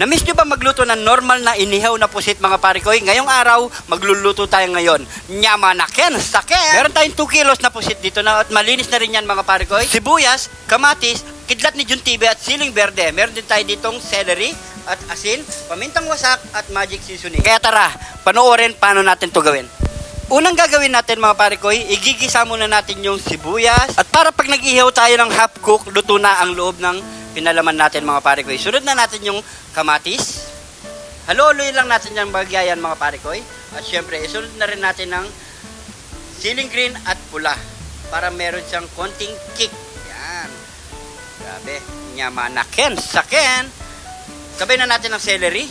Namiss nyo ba magluto ng normal na inihaw na pusit mga parikoy? Ngayong araw, magluluto tayo ngayon. Nyamanaken, saken! Meron tayong 2 kilos na pusit dito na at malinis na rin yan mga parikoy. Sibuyas, kamatis, kidlat ni Juntibe at siling berde. Meron din tayo ditong celery at asin, pamintang wasak at magic seasoning. Kaya tara, panoorin paano natin to gawin. Unang gagawin natin mga parikoy, igigisa muna natin yung sibuyas. At para pag nag-ihaw tayo ng half cook, luto na ang loob ng pinalaman natin mga parikoy. Sunod na natin yung kamatis. Haluloy lang natin yung bagyayan mga parikoy. At syempre, isunod na rin natin ng siling green at pula para meron siyang konting kick. Yan. Grabe. Nyamanaken, saken. Sabay na natin ng celery.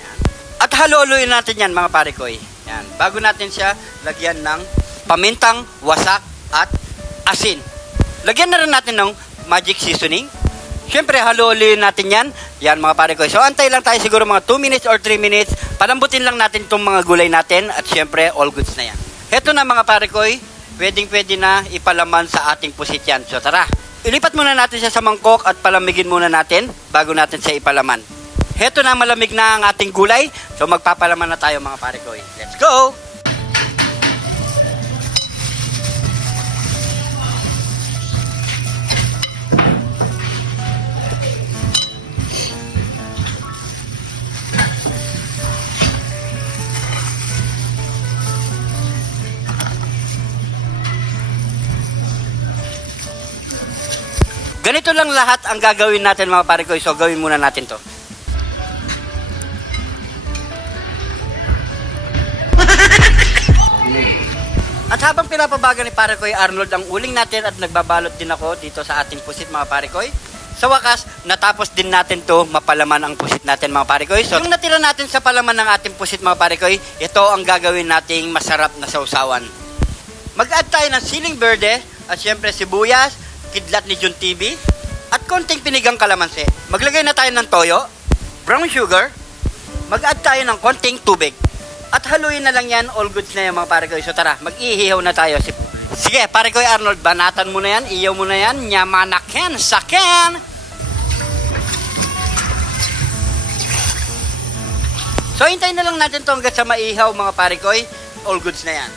Yan. At haluloy natin yan mga parikoy. Yan. Bago natin siya lagyan ng pamintang wasak at asin. Lagyan na rin natin ng magic seasoning. Siyempre, haluuliin natin yan. Yan mga parikoy. So, antay lang tayo siguro mga 2 minutes or 3 minutes. Palambutin lang natin itong mga gulay natin. At siyempre, all goods na yan. Heto na mga parikoy. Pwede na ipalaman sa ating pusit yan. So, tara. Ilipat muna natin siya sa mangkok at palamigin muna natin bago natin siya ipalaman. Heto na, malamig na ang ating gulay. So, magpapalaman na tayo mga parikoy. Let's go! Ganito lang lahat ang gagawin natin mga parikoy. So, gawin muna natin to. At habang pinapabaga ni Parikoy Arnold ang uling natin at nagbabalot din ako dito sa ating pusit mga parikoy. Sa wakas, natapos din natin to mapalaman ang pusit natin mga parikoy. So, yung natira natin sa palaman ng ating pusit mga parikoy, ito ang gagawin nating masarap na sausawan. Mag-add tayo ng siling berde at syempre sibuyas, kidlat ni Juntibe, at konting pinigang kalamansi. Maglagay na tayo ng toyo, brown sugar, mag-add tayo ng konting tubig. At haluin na lang yan, all goods na yan mga parikoy. So tara, mag-ihihaw na tayo. Sige, Parikoy Arnold, banatan mo na yan, ihaw mo na yan, nyamanaken, saken! So hintayin na lang natin ito hanggang sa maihaw mga parikoy, all goods na yan.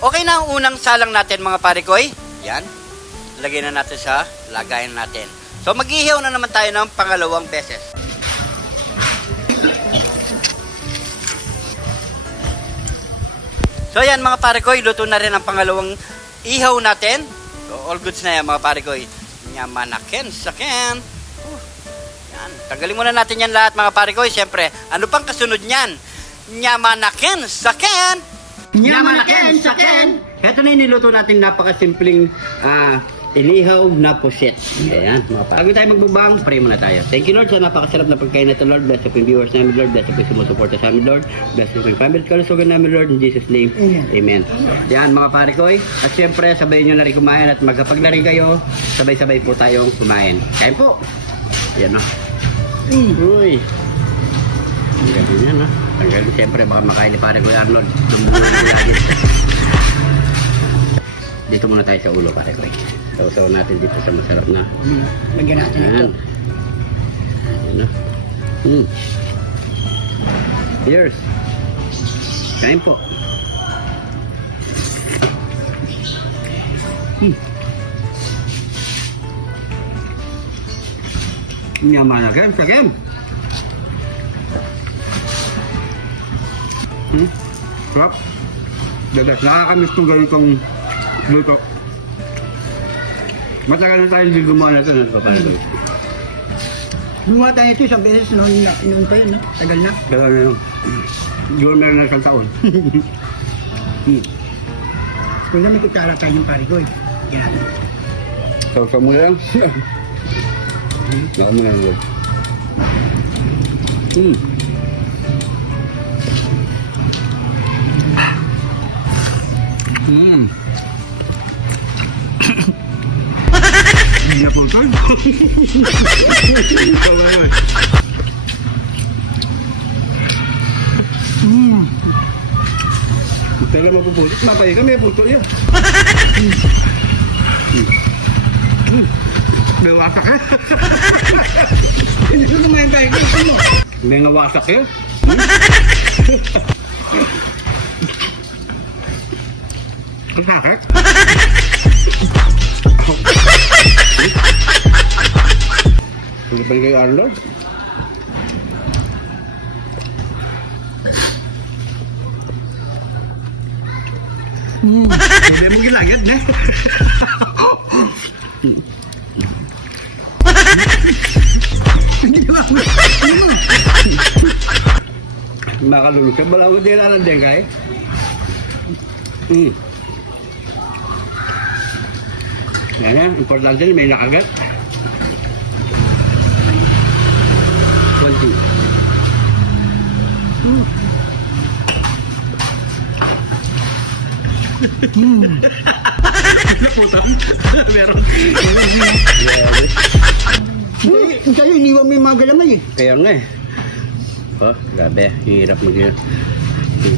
Okay na ang unang salang natin mga parikoy. Yan. Lagay na natin sa lagayan natin. So mag-ihaw na naman tayo ng pangalawang beses. So yan mga parikoy, luto na rin ang pangalawang ihaw natin. So all goods na yan mga parikoy. Nyamanaken, saken. Yan. Tanggalin muna natin yan lahat mga parikoy. Siyempre, ano pang kasunod niyan? Nyamanaken, saken. Nyamanaken, saken! Ito na yung niluto natin, napakasimpleng inihaw na pusit. Ayan, mga pa. Bago tayo magbubang, pray muna tayo. Thank you Lord sa napakasarap na pagkain na ito Lord. Bless the viewers namin Lord. Bless the sumusuporta sa amin Lord. Bless the family kalusugan namin Lord. In Jesus name, Amen. Yan mga parikoy. At syempre, sabay nyo na rin kumain at magkapag na rin kayo, sabay-sabay po tayong kumain. Kain po! Ayan o. Uy! Ang ganda niya no? Ang ganda syempre, baka makain ni Parikoy Arnold. Dito muna tayo sa ulo Parikoy. Sausaw natin dito sa masarap na. Lagyan natin ito. Ayan o. Cheers! Kain po! Nyamanaken, saken! Sarap. Dadas, nakakamiss itong ganitong luto. Matagal na tayo hindi gumawa na ito. Gumawa tayo ito isang beses noon pa yun, no? Tagal na. Tagal na yun. Siguro meron na isang taon. Kung na may kutsara tayo ng parikoy. Yan. Sausaw mo lang. Naka mo na yun. Hindi na po ito. pala mapuputot. Mapay ka, may puto yan. May wasak eh. Hindi ko naman yung tiger. Ano? May nga wasak eh. Ang sakit. Hindi pa kay Arnold. Hindi mo gilagad na. Hindi ba? Makalulog ka. Wala ko din alam din kay. Yan yan. Importante may nakagat. 20. Naputan. Meron. Hindi, sa'yo, iniwan mo yung mga galamay eh. Kaya nga eh. Oh, grabe. Hirap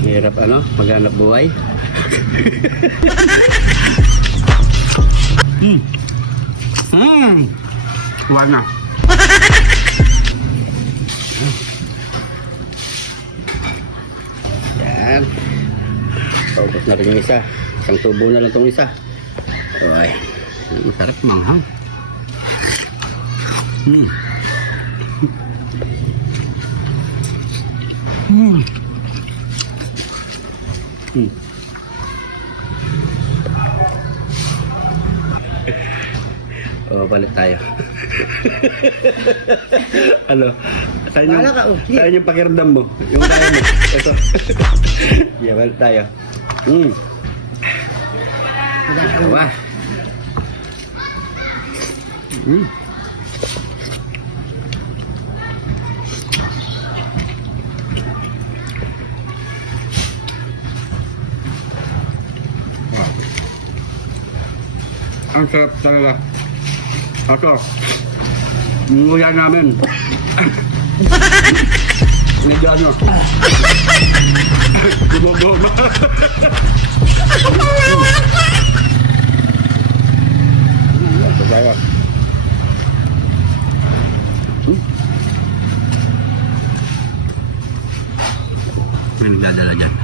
hirap maghanap buhay. Wala na. Yan. Paubos na rin yung isa. Isang tubo na lang itong isa. Ay, masarap manghang. O, balik tayo. Ano? Saan yung, Wala ka, okay. saan yung pakiramdam mo? Yung kaya mo? Ito. Yeah, balik tayo. Wala ka. Diba? Ang sarap talaga. Ito, nguya namin. Medyo bumaboma. Ito tayo. May nagdadala dyan.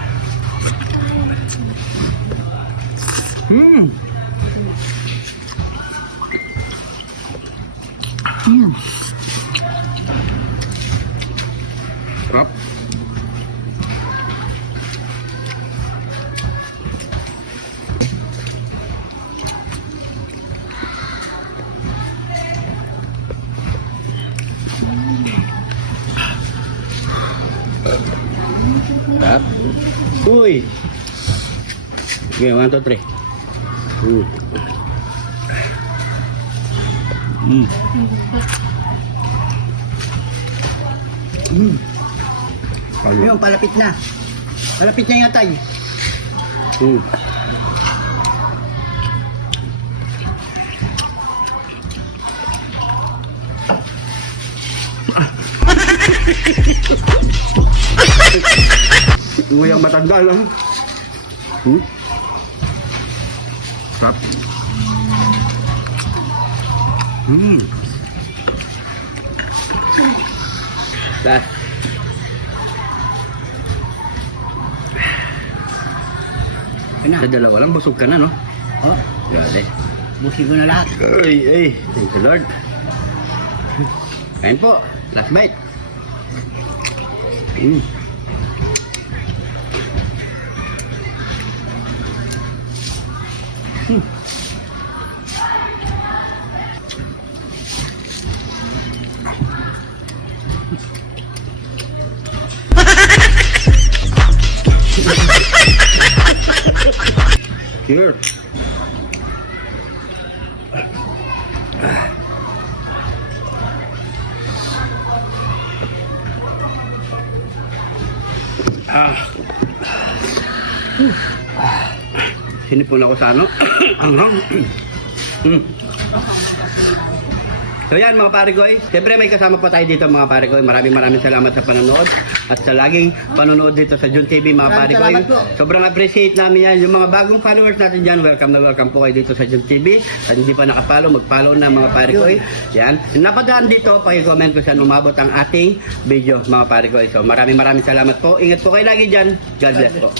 Sarap. Sarap. Uy. Okay, 1, 2, 3. Ayun, palapit na. Palapit na yung atay. Nguyang matanda lang. Sarap. Dah. Ano? Sa dalawa lang, busog ka na, no? Oh, Grabe. busin ko na lahat. Ay. Thank you, Lord. Ayun po. Last bite. Here. Sinipon ako sa ano? Anghang. So yan mga pare ko, siyempre may kasama pa tayo dito mga pare ko. Maraming salamat sa panonood at sa laging panonood dito sa Jun TV mga pare ko. Salamat po. Sobrang appreciate namin yan. Yung mga bagong followers natin dyan, welcome na welcome po kayo dito sa Jun TV. At hindi pa nakapalo, mag-follow na mga pare ko. Yan. Napadaan dito, paki-comment ko saan umabot ang ating video mga pare ko. So maraming salamat po. Ingat po kayo lagi dyan. God bless po.